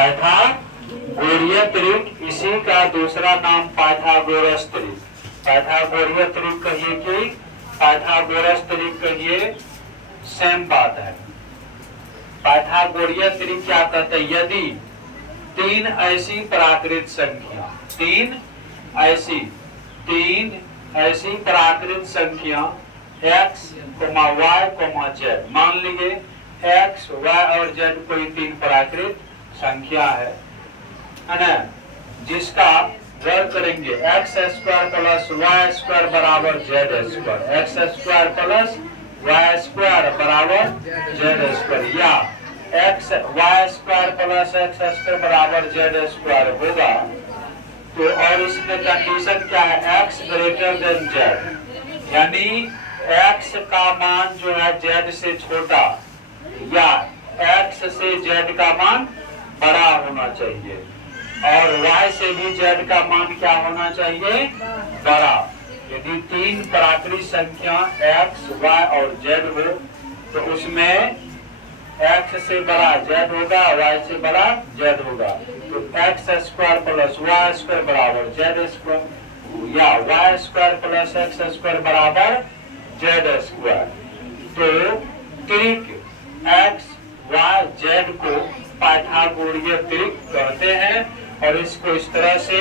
पाइथागोरीय त्रिक, इसी का दूसरा नाम पाइथागोरस त्रिक। पाइथागोरीय त्रिक कहिए कि पाइथागोरस त्रिक कहिए, सेम बात है। पाइथागोरीय त्रिक क्या कहते हैं? यदि तीन ऐसी प्राकृत संख्या, तीन ऐसी प्राकृत संख्या x, y, z, मान लीजिए x, y और z कोई तीन प्राकृत संख्या है ना, जिसका वर्ग करेंगे x square plus Y square बराबर Z square, x square plus Y square बराबर जेड स्क्वायर, या x y square plus x square बराबर जेड स्क्वायर होगा। तो और इसमें कंडीशन क्या है? x ग्रेटर देन z, यानी x का मान जो है z से छोटा या x से z का मान बड़ा होना चाहिए, और y से भी z का मान क्या होना चाहिए? बड़ा। यदि तीन प्राकृत संख्या x, y और z हो तो उसमें x से बड़ा z होगा, y से बड़ा z होगा। तो x square plus Y square बराबर जेड स्क्वायर, या y square plus x square बराबर जेड स्क्वायर। तो त्रिक x, y, z को पाइथागोरीय त्रिक कहते हैं, और इसको इस तरह से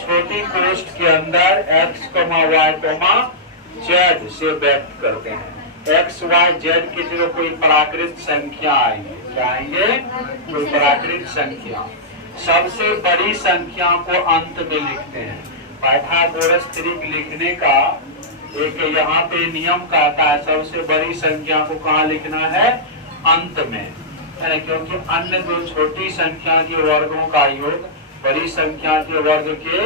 छोटी कोष्ठ के अंदर x, y, z से व्यक्त करते हैं। x, y, z की जगह कोई प्राकृत संख्या आएंगे, क्या आएंगे? कोई प्राकृत संख्या। सबसे बड़ी संख्या को अंत में लिखते हैं। पाइथागोरस त्रिक लिखने का एक यहाँ पे नियम कहता है, सबसे बड़ी संख्या को कहाँ लिखना है? अंत में, है, क्योंकि अन्य दो छोटी संख्या के वर्गों का योग बड़ी संख्या के वर्ग के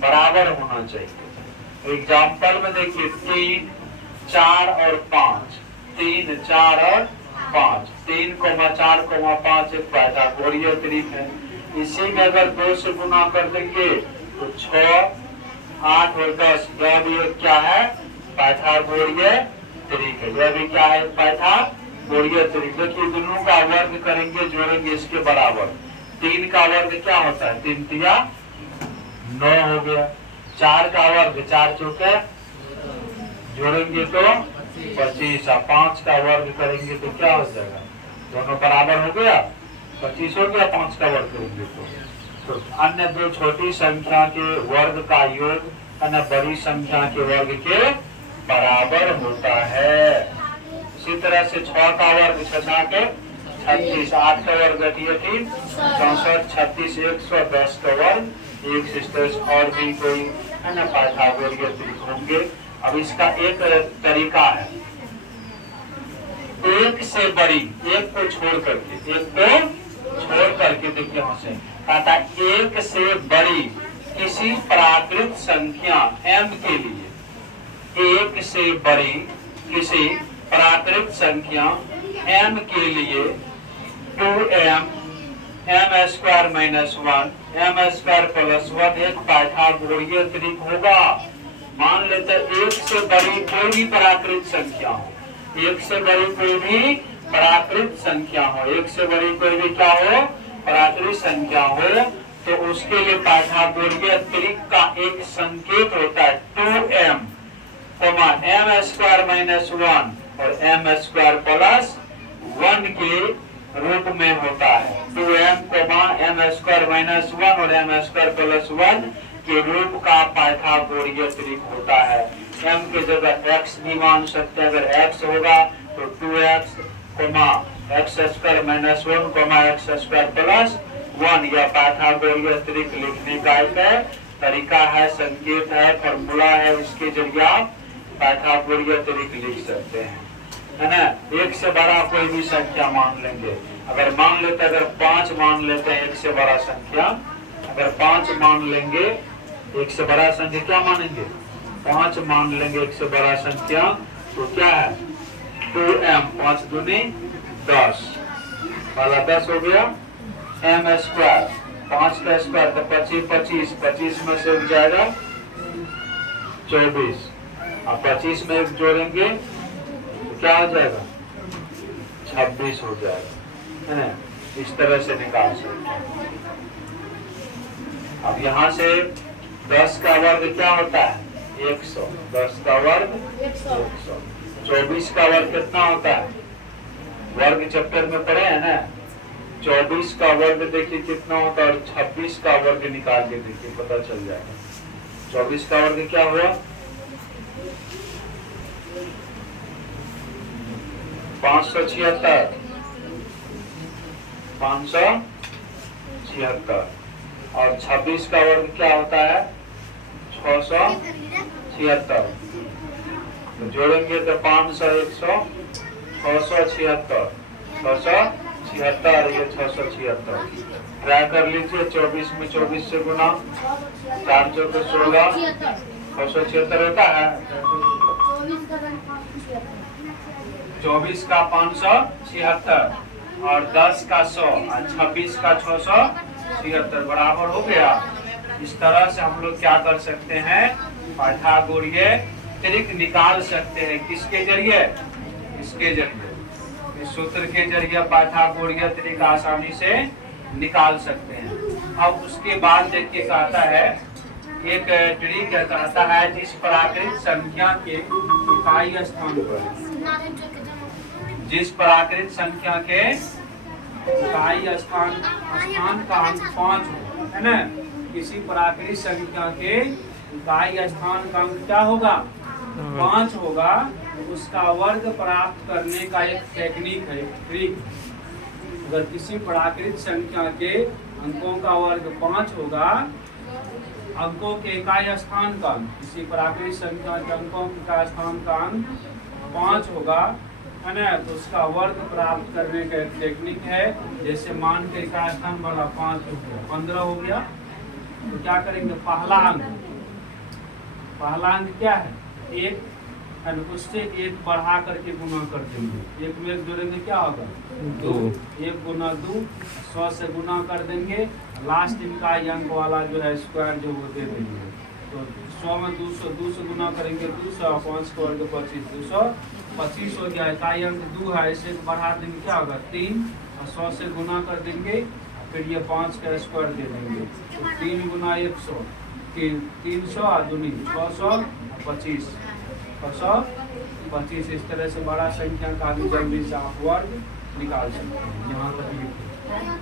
बराबर होना चाहिए। एग्जाम्पल में देखिए 3, 4 और 5, 3, 4 और 5, 3, 4, 5 एक पाइथागोरीय त्रिक है। इसी में अगर 2 से गुना कर देंगे तो 6, 8 और 10, यह भी एक क्या है? पाइथागोरीय त्रिक है। यह भी क्या है? पाइथागोरीय त्रिक। देखिए दोनों का वर्ग करेंगे, जोड़ेंगे इसके बराबर। 3 का वर्ग क्या होता है? 3 तिया 9 हो गया। 4 का वर्ग 4 चौके जोड़ेंगे तो 25, 5 का वर्ग करेंगे तो क्या हो जाएगा? दोनों बराबर हो गया, 25 हो गया। 5 का वर्ग करेंगे तो अन्य दो छोटी संख्या के वर्ग का योग अन्य बड़ी संख्या के वर्ग के बराबर होता है। इसी तरह से 6 का वर्ग 6 के 36, 8 का वर्ग 3, 64, 36, 110 का वर्ग 1, और भी कोई है ना पाइथागोरीय त्रिक होंगे। अब इसका एक तरीका है, एक से बड़ी, एक को छोड़ करके देखिए यहाँ से कहता एक से बड़ी किसी प्राकृत संख्या m के लिए, एक से बड़ी किसी प्राकृत संख्या m के लिए 2m, m square minus 1, m square plus 1 एक पाइथागोरीय त्रिक होगा। मान लेते एक से बड़ी कोई भी प्राकृत संख्या हो, एक से बड़ी कोई भी प्राकृत संख्या हो, एक से बड़ी कोई भी क्या हो? प्राकृत संख्या हो, तो उसके लिए पाइथागोरीय त्रिक का एक संकेत होता है 2m, m स्क्वायर माइनस 1 और m स्क्वायर प्लस 1 के रूप में होता है। 2m, m स्क्वायर माइनस 1 और m स्क्वायर प्लस 1 के रूप का पाइथागोरीय त्रिक होता है। m के जगह x भी मान सकते हैं, अगर x होगा तो 2x, x square minus 1, x square plus 1। यह पाइथागोरीय त्रिक लिखने का एक तरीका है, संकेत है, फॉर्मूला है, इसके जरिए आप पाइथागोरीय त्रिक लिख सकते हैं, है ना। एक से बड़ा कोई भी संख्या मान लेंगे, अगर मान लेते अगर 5 मान लेते हैं एक से बड़ा संख्या, अगर 5 मान लेंगे एक से बड़ा संख्या, क्या मानेंगे? 5 मान लेंगे एक से बड़ा संख्या, तो क्या है? 2m, 5 दूनी 10, वाला 10 हो गया। m स्क्वायर, 5 का स्क्वायर तो 25 में से उठ जाएगा 24, अब 25 में एक जोड़ेंगे तो क्या हो जाएगा? 26 हो जाएगा, है ना। इस तरह से निकाल सकते हैं। अब यहाँ से 10 का वर्ग क्या होता है? 100। 10 का वर्ग 100। 24 का वर्ग कितना होता है? वर्ग चैप्टर में पढ़े हैं ना। 24 का वर्ग देखिए कितना होता है, और 26 का वर्ग निकाल के देखिए, पता चल जाएगा। 24 का वर्ग क्या हुआ? 576। 576। और 26 का वर्ग क्या होता है? 676। तो जोड़ेंगे तो 500, 100, 676, 676, ये 676। ट्राई कर लीजिए। 24 में 24 से गुना, 4 चौके 16, 676 होता है। 24 का 576 और 10 का 100 और 26 का 676 बराबर हो गया। इस तरह से हम लोग क्या कर सकते हैं? पाइथागोरीय त्रिक निकाल सकते हैं। किसके जरिए? इसके जरिए, इस सूत्र के जरिए पाइथागोरीय त्रिक आसानी से निकाल सकते हैं। अब उसके बाद देखिए कहता है, एक ट्रिक कहता है, जिस प्राकृत संख्या के इकाई स्थान पर, जिस प्राकृत संख्या के इकाई स्थान का अंक 5 हो, है ना। किसी प्राकृत संख्या के इकाई स्थान का अंक क्या होगा? 5 होगा। उसका वर्ग प्राप्त करने का एक टेक्निक है, ट्रिक। अगर किसी प्राकृत संख्या के अंकों का वर्ग 5 होगा, अंकों के इकाई स्थान का अंक, किसी प्राकृत संख्या के अंकों का स्थान का अंक 5 होगा, है ना, तो उसका वर्ग प्राप्त करने का एक टेक्निक है। जैसे मान के इकाई स्थान वाला 5 हो गया, 15 हो गया, तो क्या करेंगे? पहला अंक क्या है? 1, उससे 1 बढ़ा करके गुना कर देंगे। 1 में 1 जोड़ेंगे, क्या होगा? 2। 1 गुना 2, 100 से गुना कर देंगे। लास्ट इकाई अंक वाला जो है स्क्वायर जो वो दे देंगे। तो 100 में 200, 2 से गुना करेंगे 200, 5 का वर्ग 25, 225 हो गया। इकाई अंक 2 है, इसे बढ़ा देंगे, क्या होगा? 3, और 100 से गुना कर देंगे, फिर ये 5 का स्क्वायर दे देंगे। तो 3 गुना 100, 300 और दूनी 600, 25, 625। इस तरह से बड़ा संख्या का भी जल्दी से आप वर्ग निकाल सकते हैं। यहाँ तक लिखिए।